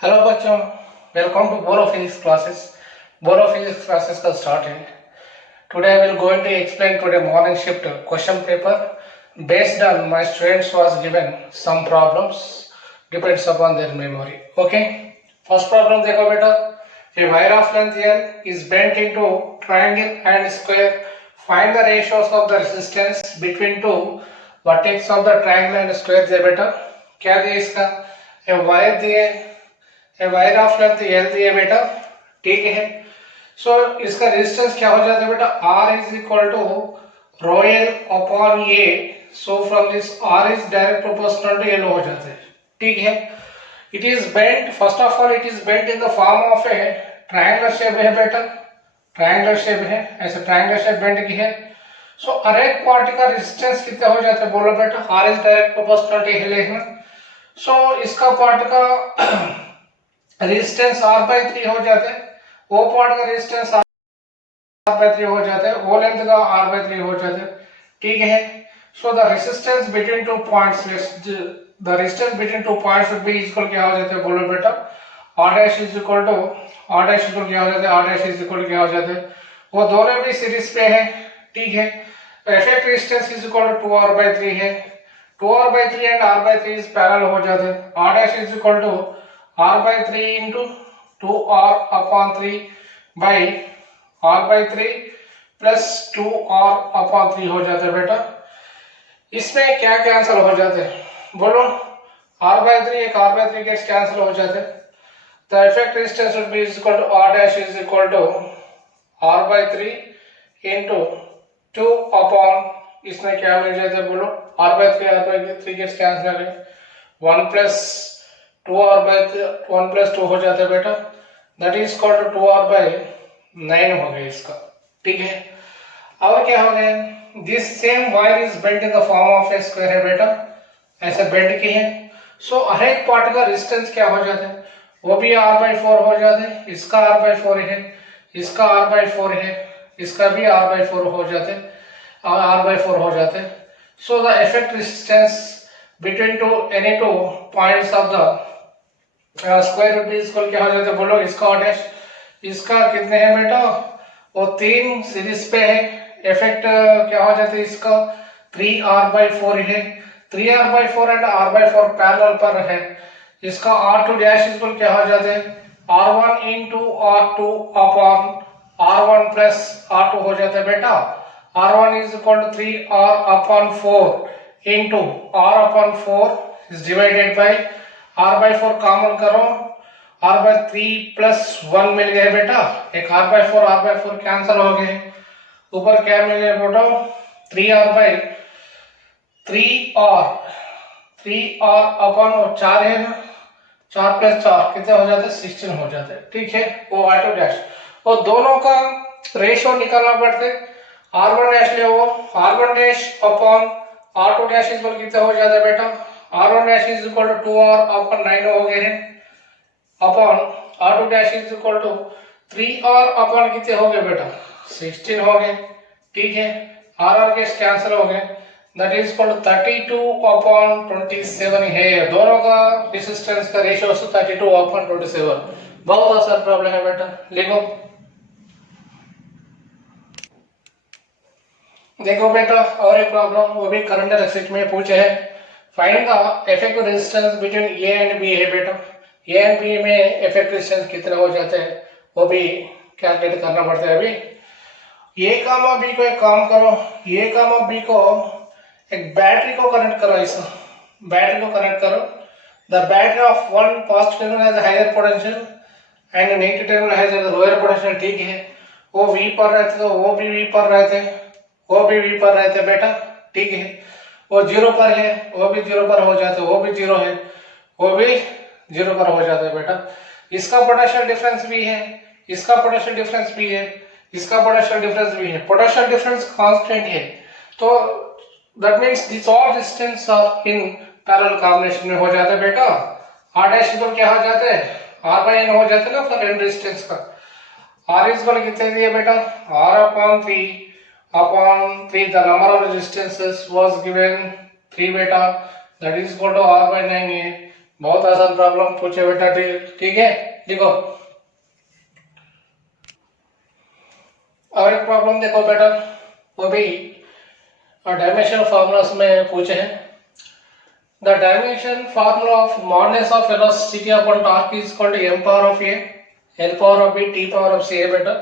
Hello बच्चों, welcome to Bolo physics classes. Bolo physics classes का start है। Today I will going to explain today morning shift question paper based on my students was given some problems depends upon their memory. Okay, first problem देखो बेटा। A wire of length l is bent into triangle and square. Find the ratios of the resistance between two vertex of the triangle and square। दे बेटा, क्या दिए इसका? A wire दिए, wire of length L दिए बेटा, ठीक है। So इसका रेजिस्टेंस क्या हो जाता है बेटा? R is equal to rho L upon A. So from this R is direct proportional to L हो जाता है, ठीक है। It is bent, first of all it is bent in the form of a triangular shape है बेटा, triangular shape है, ऐसे triangular shape bent की है। सो हर एक पार्ट का रेजिस्टेंस कितना हो जाता है बोलो बेटा? R is direct proportional to L है। सो इसका पार्ट का रेजिस्टेंस आर बाई 3 हो जाते हैं, वो पार्ट का रेजिस्टेंस आर बाई 3 हो जाता है, वो लेंथ का आर बाई 3 हो जाता है, ठीक है। So the resistance between two points, the resistance between two points should be equal क्या हो जाता है बोलो बेटा? R dash is equal to R dash equal क्या हो जाता है? आर डैश इज इक्वल क्या हो जाता है? वो दोनों भी सीरीज पे है, ठीक है। Effect resistance is equal to 2 R by 3 है, 2 R by 3 and R by 3 is parallel हो जाते हैं। R dash is equal to r by 3 into 2r upon 3 by r by 3 plus 2r upon 3 हो जाता है बेटा। इसमें क्या कैंसिल हो जाते हैं बोलो? r by 3 एक r by 3 के कैंसिल हो जाते हैं। The effect resistance would be equal to r dash is equal to r by 3 into 2 upon, इसमें क्या मिल जाता है बोलो? r by 3 के कैंसिल है, 1 plus 2r by 1 plus 2 हो जाता है बेटा, that is equal to 2r by 9 हो गया इसका, ठीक है। और क्या हो गया? This same wire is bent in the form of A square है बेटा, ऐसे बेंट की है। सो हर एक पार्ट का रेजिस्टेंस क्या हो जाता है? वो भी r by 4 हो जाता है, इसका r by 4 है, इसका r by 4 है, इसका भी r by 4 हो जाते हैं, r by 4 हो जाते हैं। So the effect resistance between two any two points of the square root equal क्या हो जाता है बोलो? इसका और डैश, इसका कितने हैं बेटा? वो 3 सीरीज पे है। इफेक्ट क्या हो जाता है इसका? 3r by 4 है, 3r by 4 and r by 4 parallel पर है। इसका r2 डैश इक्वल क्या हो जाते हैं? r1 into r2 upon r1 plus r2 हो जाता है बेटा। r1 is equal to 3r upon 4 into r upon 4 is divided by r by 4 common करो, r by 3 प्लस 1 मिल गए बेटा, एक r by 4 कैंसिल हो गए। ऊपर क्या मिल गया बेटा? 3r by 3r अपन 4 है ना, 4 प्लस 4 कितने हो जाते हैं? 16 हो जाते हैं, ठीक है। वो r2 डैश, वो दोनों का रेशियो निकालना पड़ते। r1 डैश ले, वो r1 dash upon r2 dash इस पर कितना हो जाता है बेटा? r1 dash is equal to 2r upon 9 हो गए हैं, upon r2 dash is equal to 3r upon कितने हो गए बेटा? 16 हो गए, ठीक है। r के कैंसिल हो गए, that is equal to 32 upon 27 है। दोनों का रेजिस्टेंस का रेशियो 32 अपॉन 27। बहुत आसान प्रॉब्लम है बेटा, लिखो। देखो बेटा, और एक प्रॉब्लम, वो भी करंट इलेक्ट्रिक में पूछे है। Find the effective resistance between A and B है बेटा। ए एंड बी में इफेक्टिव रेजिस्टेंस कितना हो जाते हैं वो भी कैलकुलेट करना पड़ता है। अभी ए कामा बी को एक काम करो, ए कामा बी को एक बैटरी को कनेक्ट करो, ऐसा बैटरी को कनेक्ट करो। The battery of one positive terminal has higher potential and negative terminal has lower potential, ठीक है। वो वी पर रहते तो वो भी वी पर रहते, वो भी वी पर रहते बेटा, ठीक है। वो 0 पर है, वो भी 0 पर हो जाते, वो भी 0 है, वो भी 0 पर हो जाता है बेटा। इसका पोटेंशियल डिफरेंस भी है, इसका पोटेंशियल डिफरेंस भी है, इसका पोटेंशियल डिफरेंस भी है। पोटेंशियल डिफरेंस कांस्टेंट है, तो that means this all resistance are in parallel combination में हो जाता है बेटा। r डैश इक्वल क्या हो जाता है? r by n हो जाता है ना फॉर n रेजिस्टेंस का। r इज इक्वल कितने दिए बेटा? r upon 3 the number of resistances was given 3 beta, that is equal to r by 9 है, बहुत आसान प्रॉब्लम पूछे बेटा, ठीक है, लिखो। और एक प्रॉब्लम देखो बेटा, वो भी डायमेंशन फॉर्मूलास में पूछे हैं। The dimension formula of modulus of velocity upon torque is equal to m power of a, l power of b, t power of c है बेटा।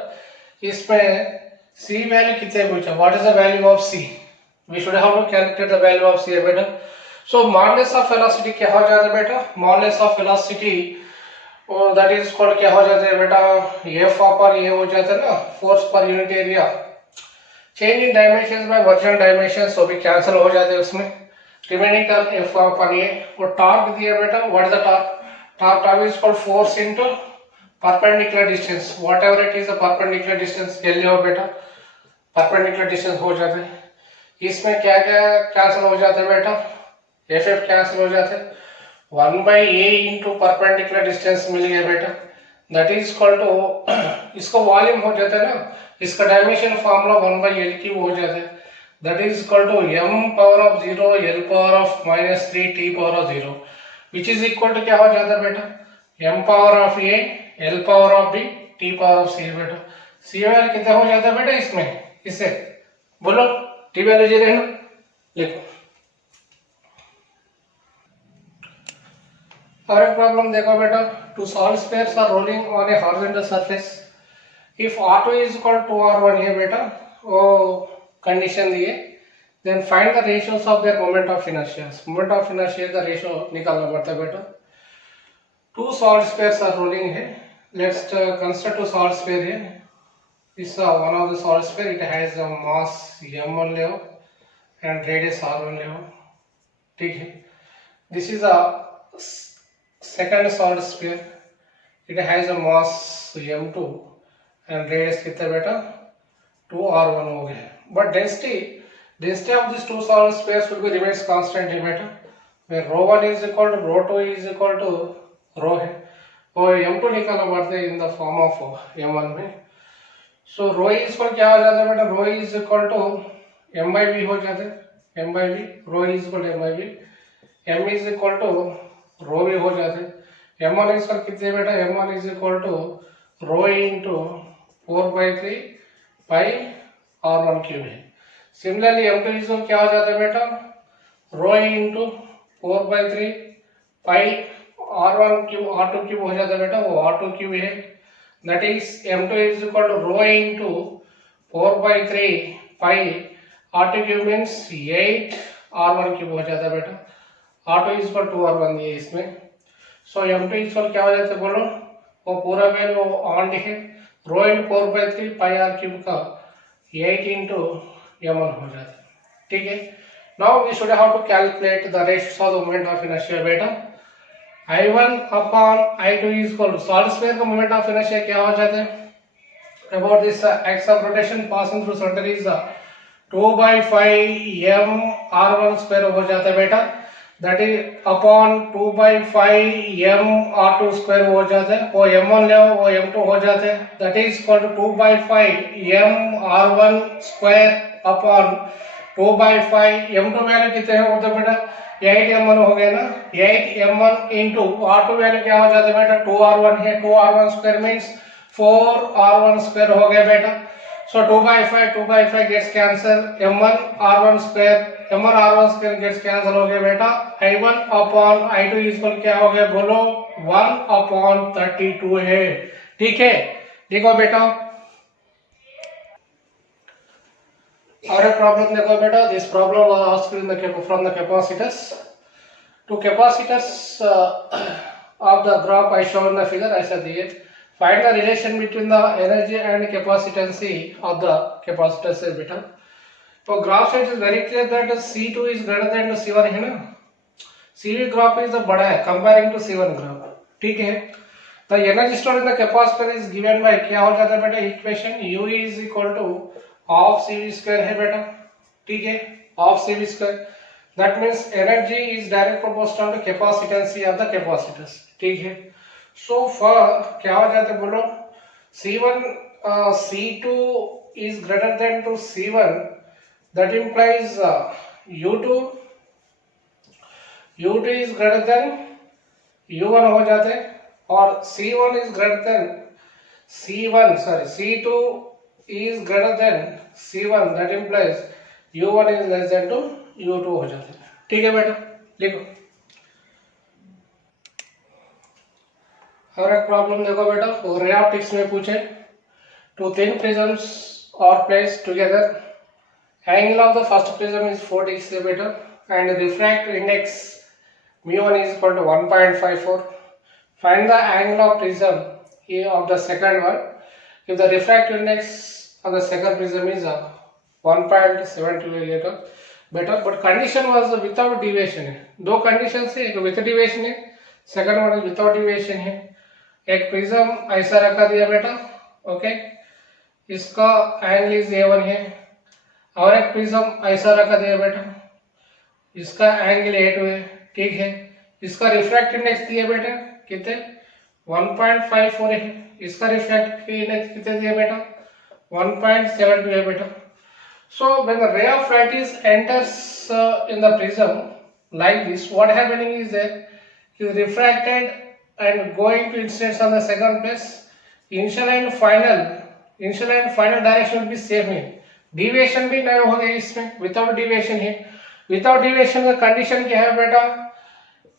इसमें c वैल्यू कितने पूछा, what is the value of c, we should have to calculate the value of c है बेटा। सो modulus of velocity क्या हो जाता है बेटा, मॉडुलस ऑफ वेलोसिटी और दैट इज कॉल्ड क्या हो जाता है बेटा, f पर ये हो जाता है ना, force per unit area. Change in dimensions by virtual dimensions वो भी कैंसिल हो जाते हैं उसमें, रिमेनिंग टर्म f पर ये। और टॉर्क दिया बेटा, what is the torque, torque is called force into perpendicular distance, whatever it is the perpendicular distance ले लो बेटा, परपेंडिकुलर डिस्टेंस हो जाते हैं। इसमें क्या क्या कैंसिल हो जाते हैं बेटा, एफ कैंसिल हो जाते हैं, 1/a इंटू परपेंडिकुलर डिस्टेंस मिल गया बेटा, दैट इज इक्वल टू, इसको वॉल्यूम हो जाता है ना, इसका डायमेंशन फार्मूला 1/l क्यूब हो जाता है, that is equal to m power of 0 l power of -3 t power of 0, which is equal to क्या हो जाता है बेटा, m power of a l power of b t power of c बेटा। c value कितना हो जाता है बेटा इसमें, इससे बोलो, t वैल्यू जी रहे ना, लिखो। और एक प्रॉब्लम देखो बेटा, two solid spheres are rolling on a horizontal surface, if r2 is equal to r1 है बेटा, वो कंडीशन दिए, then find the ratios of their moment of inertia, moment of inertia का रेशियो निकालना पड़ता है बेटा। Two solid spheres are rolling है, let's consider two solid sphere है, this one of the solid sphere, it has a mass m1 level and radius r1 level, ठीक है। this is a second solid sphere, it has a mass m2 and radius कितना बेटा 2r1 हो गया, but density of these two solid spheres will be remains constant है बेटा, where ρ1 is equal to ρ2 is equal to ρ है, और m2 निकालना पड़ता है in the form of m1 में। सो रो इज इक्वल क्या हो जाता है बेटा, रो इज इक्वल टू m/v हो जाता है, m/v, rho is equal m by v, m is equal to rho भी हो जाते हैं, m1 इज इक्वल कितने बेटा, m1 is equal to rho into 4/3 pi r1 cube है। सिमिलरली m2 इज इक्वल क्या हो जाता है बेटा, rho into 4/3 pi r1 cube, r2 cube हो जाता है बेटा, वो r2 क्यूब है, that is m2 is equal to rho into 4/3 pi r2 cube means 8 r1 cube हो जाता है बेटा, r2 is equal to r1 दिए इसमें। सो m2 is equal क्या हो जाता है बोलो, वो पूरा वैल्यू ऑन है, rho into 4/3 pi r cube का 8 into m1 हो जाता है, ठीक है। Now we should have to calculate the ratios of the moment of inertia बेटा। I1 upon I2 is equal to solid sphere का मोमेंट ऑफ इनर्शिया क्या हो जाता है, about this axis of rotation passing through center is 2/5 m r1 square हो जाता है बेटा, that is upon 2/5 m r2 square हो जाता है, वो m1 ले वो m2 हो जाता है, that is equal to 2/5 m r1 square upon 2/5 m2 value कितने हैं होता है बेटा, 8 m1 हो गया ना, 8 m1 इंटू r2 वैल्यू क्या हो जाता है बेटा, 2r1 है, 2r1 square means 4r1 square हो गया बेटा। So 2/5 gets cancel, m1 r1 square gets cancel हो गया बेटा, I1 अपॉन I2 इक्वल क्या हो गया बोलो, 1/32 है, ठीक है, देखो बेटा। और एक प्रॉब्लम देखो बेटा, this problem was asked from the capacitors, two capacitors of the graph I show in the figure, ऐसा दिए, find the relation between the energy and capacitancy of the capacitors है बेटा। तो ग्राफ से it is very clear that C2 is greater than C1 है ना, CV graph is बड़ा है कंपेयरिंग टू C1 ग्राफ, ठीक है। The energy stored in the capacitor is given by क्या हो जाता है बेटा, equation U is equal to of CV square है बेटा, ठीक है, of CV square, that means energy is direct proportional to capacitance of the capacitors, ठीक है। सो फॉर क्या हो जाता है बोलो, C2 is greater than to C1, that implies U2 is greater than U1 हो जाते और C1 is greater then C2 is greater than C1, that implies U1 is less than to U2 हो जाते हैं। ठीक है बेटा, लिखो। और एक प्रॉब्लम देखो बेटा, रे ऑप्टिक्स में पूछे two thin prisms are placed together, angle of the first prism is 4 degree से बेटा and refractive index μ1 is equal to 1.54. Find the angle of prism of the second one if the refractive index of the second prism is 1.72 better, but condition was without deviation है। दो conditions है, एक with deviation है, second one is without deviation है। एक prism ऐसा रखा दिया बेटा, ओके, इसका एंगल इज A1 है, और एक प्रिज्म ऐसा रखा दिया बेटा, इसका एंगल A2 है। ठीक है, इसका रिफ्रैक्टिव इंडेक्स दिया बेटा कितने 1.54 है, इसका रिफ्रैक्टिव इंडेक्स कितने दिया बेटा 1.72 है बेटा। So when the ray of light is enters in the prism like this, what happening is that it is refracted and going to incidence on the second place. Initial and final direction will be same है, deviation भी नहीं होगा इसमें, without deviation है। Without deviation का condition क्या है बेटा,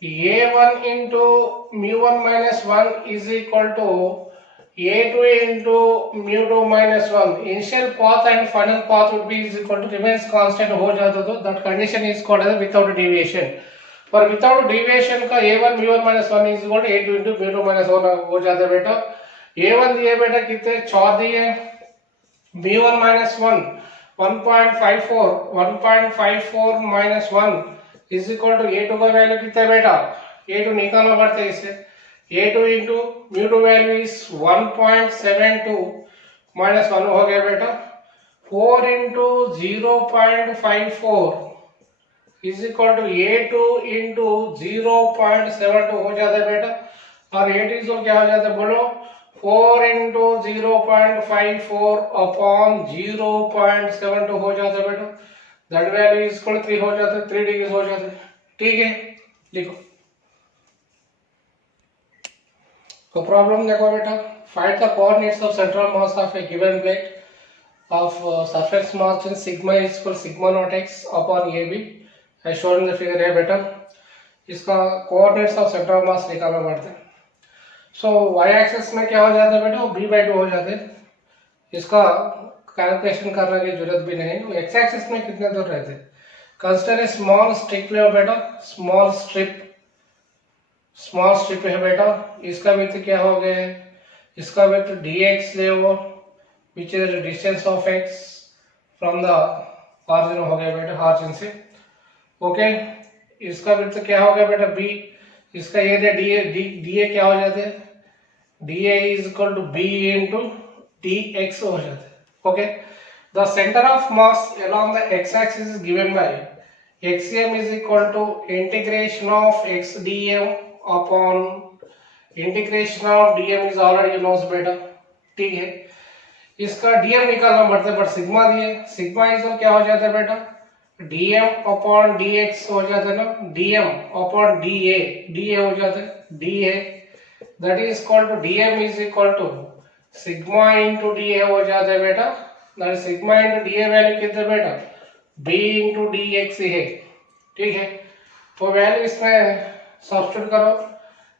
A1 into μ1 minus 1 is equal to A2 into μ2 minus 1. Initial path and final path would be is equal to remains constant हो जाता तो that condition is called as without deviation। पर without deviation का A1 μ1 minus 1 is equal to A2 into μ2 minus 1 हो जाता बेटा। A1 दिए बेटा कितने 4 दिए, μ1 minus 1 1.54 minus 1 is equal to A2 का वैल्यू कितना है बेटा, A2 निकालना पड़ता है इसे, A2 into μ2 value is 1.72 minus 1 हो गया बेटा, 4 into 0.54 is equal to A2 into 0.72 हो जाता है बेटा, और A2 इज क्या हो जाता है बोलो 4 into 0.54 upon 0.72 हो जाता है बेटा, दैट वैल्यू इज इक्वल 3 हो जाता है, 3 डिग्री हो जाता है। ठीक है, लिखो। तो प्रॉब्लम देखो बेटा, find the coordinates of central mass of a given plate of surface mass in sigma is equal sigma naught x upon AB as shown in the figure है बेटा। इसका कोऑर्डिनेट्स ऑफ सेंट्रल मास निकालना पड़ता है। सो y axis में क्या हो जाता है बेटा, b/2 हो जाते हैं, इसका कैलकुलेशन करने की जरूरत भी नहीं। x एक्सिस में कितने दूर रहते हैं, कंसीडर ए स्मॉल स्ट्रिप ले बेटा, स्मॉल स्ट्रिप है बेटा, इसका विड्थ क्या हो गया है, इसका विड्थ dx ले वो which is distance of x from the origin हो गया बेटा, ऑरिजिन से, ओके। इसका विड्थ क्या हो गया बेटा b, इसका ये dA क्या हो जाते हैं, dA is equal to b into dx हो जाते हैं, okay. The centre of mass along the x-axis is given by xm is equal to integration of x dm upon integration of dm is already knows बेटा। ठीक है, इसका dm निकालना पड़ता है, बट सिग्मा दिए, सिग्मा इज क्या हो जाता है बेटा dm upon dx हो जाता है ना, dm upon da हो जाता है, da that is equal to dm is equal to sigma into da हो जाता है बेटा, that is sigma into da value कितना बेटा b into dx है। ठीक है, तो वैल्यू इसमें सब्स्टिट्यूट करो,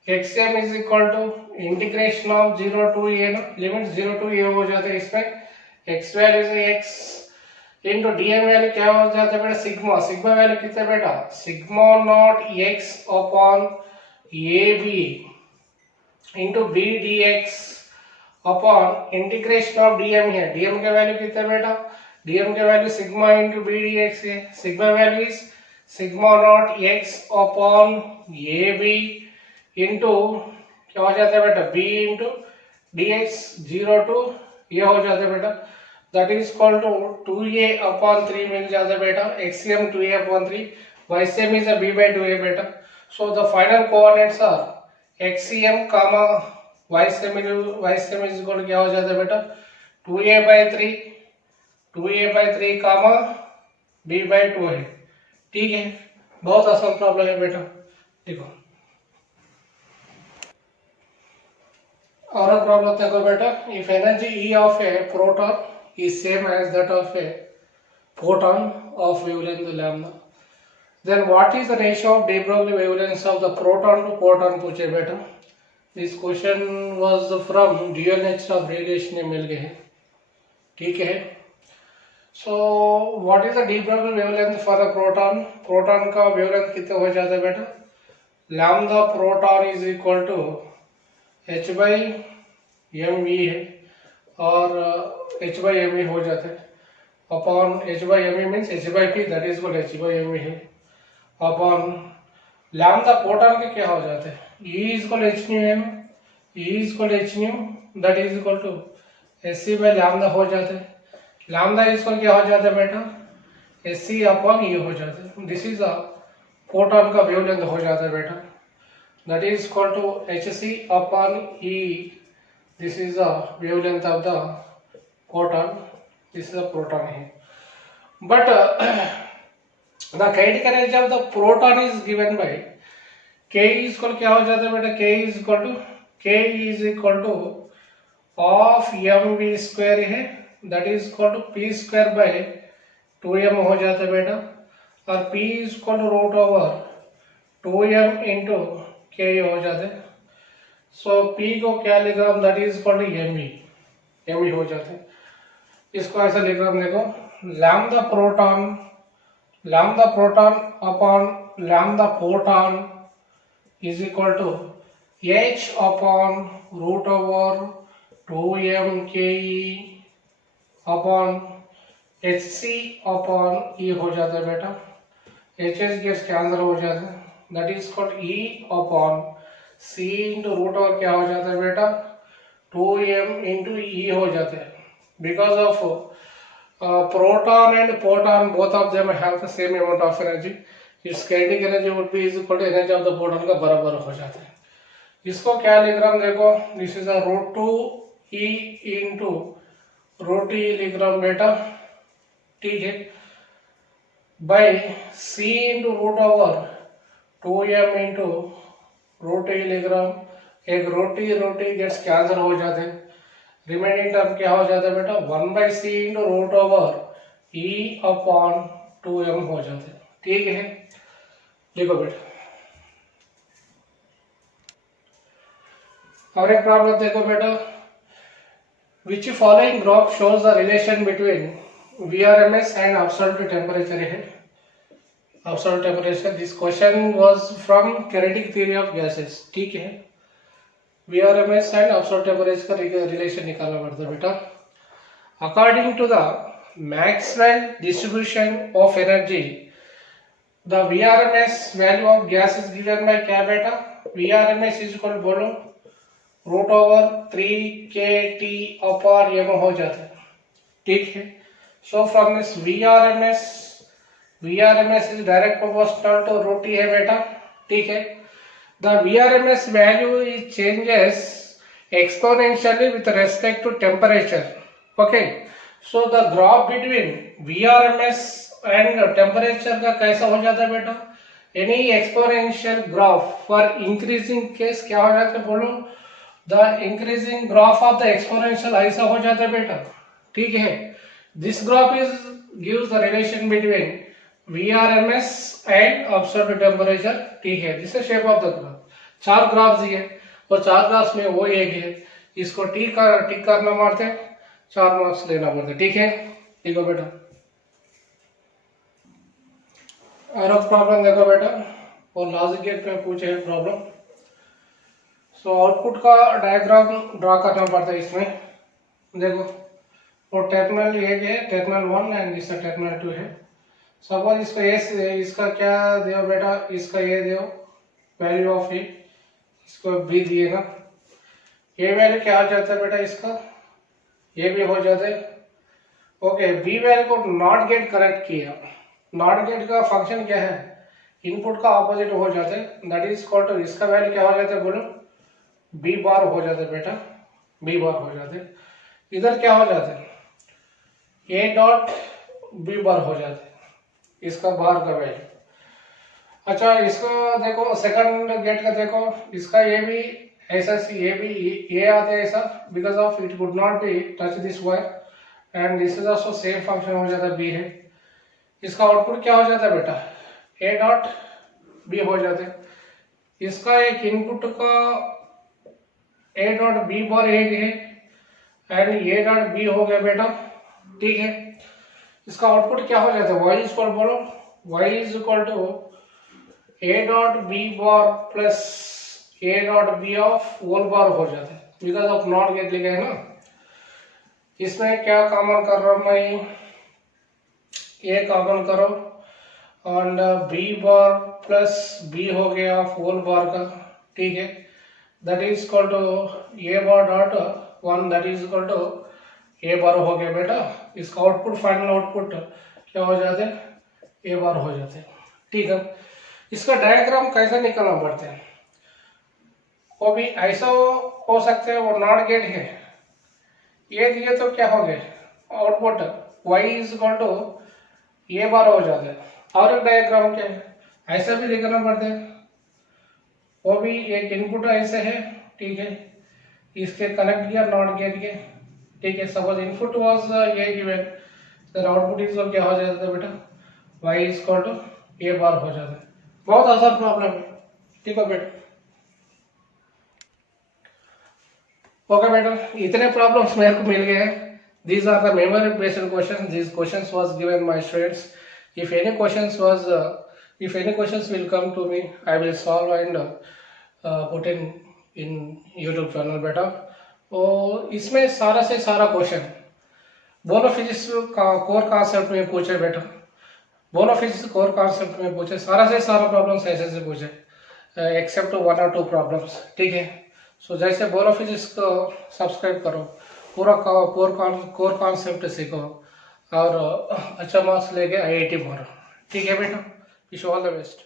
xm is equal to integration of 0 to a ना, लिमिट 0 to a हो जाता है, इसमें x वैल्यू से x इंटू dm वैल्यू क्या हो जाता है बेटा सिग्मा, सिग्मा वैल्यू कितना बेटा sigma not x upon ab into b dx upon integration of dm है, dm का वैल्यू कितना बेटा, dm का value sigma into b dx है, sigma value is sigma not x upon ab into क्या हो जाता है बेटा b इंटू dx 0 to ये हो जाता है बेटा, that is equal to 2a upon 3 मिल जाता है बेटा, xm 2a upon 3, ycm is a b/2a बेटा। So the final coordinates are xcm comma ycm is equal to क्या हो जाता है बेटा 2a/3 comma b/2 है। ठीक है, बहुत आसान प्रॉब्लम है बेटा, देखो। और प्रॉब्लम देखो बेटा, if energy E of a proton is same as that of a photon of wavelength lambda, then what is the ratio of de Broglie wavelengths of the proton to photon पूछे बेटा. This question was from dual nature of radiation में मिल गए हैं. ठीक है. So what is the de Broglie wavelength for the proton. Proton का wavelength कितना हो जाता है बेटा. Lambda proton is equal to h by m v है और h बाई एम वी हो जाता है upon h by m v means h by p that is equal h by m v है अपॉन लैम्डा प्रोटॉन के क्या हो जाता है. E is equal to h nu है ना. E is equal to h nu that is equal to sc by lambda हो जाता है. lambda is equal क्या हो जाता है बेटा. sc अपॉन E हो जाता है. दिस इज अ प्रोटॉन का वेवलेंथ हो जाता है बेटा. that is equal to hc upon E. this is the wavelength of the proton. this is a proton है. but the kinetic energy of the proton is given by K is equal क्या हो जाता है बेटा. K is equal to of M V square है that is equal to P square by 2m हो जाता है बेटा. और P is equal to root over 2m into K हो जाता है. सो P को क्या लिख रहा हूँ that is equal to m v हो जाता है. इसको ऐसा लिख रहा हूँ देखो. Lambda proton upon lambda proton is equal to h upon root over 2m ke upon hc upon e हो जाता है बेटा. hs gets कैंसिल हो जाता है that is called e upon c into root over क्या हो जाता है बेटा 2m into e हो जाता है. because of proton and photon both of them have the same amount of energy. इस kinetic energy would be is equal to energy of the proton का बराबर हो जाता है. इसको क्या लिख रहा हूँ देखो. This is a root 2 e into root e लिख रहा हूँ बेटा. ठीक है. By c into root over 2m into root e लिख रहा हूँ. एक रूट e गेट्स कैंसिल हो जाते हैं. रिमेनिंग टर्म क्या हो जाता है बेटा 1 by c into root over e upon 2m हो जाते हैं. ठीक है. देखो बेटा और एक प्रॉब्लम देखो बेटा. Which following graph shows the relation between VRMS and absolute temperature है. Absolute temperature. This question was from kinetic theory of gases. ठीक है. VRMS एंड एब्सोल्यूट टेम्परेचर का रिलेशन निकालना पड़ता है बेटा. According to the Maxwell distribution of energy the VRMS value of gas is given by क्या बेटा. VRMS is equal to बोलो root over 3kT upon m हो जाता है. ठीक है. So from this VRMS is direct proportional to root है बेटा. ठीक है. the VRMS value is changes exponentially with respect to temperature. okay. so the graph between VRMS and temperature का कैसा हो जाता है बेटा. Any exponential graph for increasing case क्या हो जाता है बोलो. The increasing graph of the exponential ऐसा हो जाता है बेटा. ठीक है. This graph is gives the relation between VRMS and absolute temperature. ठीक है. This is shape of the graph. 4 graphs दिए और 4 ग्राफ्स में वो एक है. इसको टिक करना मारते हैं 4 मार्क्स लेना पड़ता है. ठीक है. देखो बेटा और प्रॉब्लम देखो बेटा. और लॉजिक गेट में पूछे है प्रॉब्लम. सो आउटपुट का डायग्राम ड्रा करना पड़ता है इसमें. देखो और टर्मिनल एक है टर्मिनल 1 एंड इसका टर्मिनल 2 है. सपोज इसका इसका क्या दो बेटा. इसका ये दो वैल्यू ऑफ ए. इसको बी दिए ना. ये वैल्यू क्या हो जाता है बेटा. इसका ये भी हो जाता है. ओके. बी वैल्यू को नॉट गेट करेक्ट किया. नॉट गेट का फंक्शन क्या है. इनपुट का ऑपोजिट हो जाता है दैट इज इक्वल टू इसका वैल्यू क्या हो जाता है बोलो बी बार हो जाता है बेटा. बी बार हो जाते हैं. इधर क्या हो जाता है ए डॉट बी बार हो जाते हैं. इसका बार का वैल्यू. अच्छा इसका देखो सेकंड गेट का देखो. इसका ये भी ऐसा ये भी ये आता है ऐसा, because of it could not be touch this wire and this is also same function हो जाता है बी है। इसका आउटपुट क्या हो जाता है बेटा, ए डॉट बी हो जाते हैं। इसका एक इनपुट का ए डॉट बी बार एक है एंड ए डॉट बी हो गया बेटा, ठीक है। इसका आउटपुट क्या हो जाता है, वाई इज इक्वल, बोलो Y is equal to A dot B bar plus A dot B of whole bar हो जाता है, बिकॉज ऑफ नॉट गेट लिखा है ना। इसमें क्या कॉमन कर रहा हूं मैं, ए कॉमन करो और बी बार प्लस बी हो गया होल बार का, ठीक है। That is equal to A bar dot one, that is equal to A bar हो गया बेटा। इसका आउटपुट फाइनल आउटपुट क्या हो जाते हैं, ए बार हो जाते हैं, ठीक है। इसका डायग्राम कैसे निकालना पड़ता है, वो भी ऐसा हो सकता है, वो नॉट गेट है, ये दिए तो क्या हो गया output y is equal to A bar हो जाता है। और एक डायग्राम क्या है, ऐसा भी लिखना पड़ता है, वो भी एक इनपुट ऐसे है, ठीक है। इसके कनेक्ट किया नॉट गेट के, ठीक है। Suppose input was a given, sir output is क्या हो जाता है बेटा, y is equal to A bar हो जाता है। बहुत आसान प्रॉब्लम है, ठीक है बेटा। ओके बेटा, इतने प्रॉब्लम्स मेरे को मिल गए हैं। These are the memory based questions. These questions was given my students. If any questions will come to me, I will solve and put in YouTube channel बेटा। और इसमें सारा से सारा क्वेश्चन बोलो फिजिक्स का कोर कॉन्सेप्ट में पूछे बेटा, बोलो फिजिक्स कोर कॉन्सेप्ट में पूछे, सारा से सारा प्रॉब्लम्स ऐसे से पूछे, एक्सेप्ट 1 और 2 प्रॉब्लम्स, ठीक है। सो जैसे बोलो फिजिक्स को सब्सक्राइब करो, पूरा कोर कॉन्सेप्ट सीखो और अच्छा मार्क्स लेके IIT मारो, ठीक है बेटा। Wish all the best.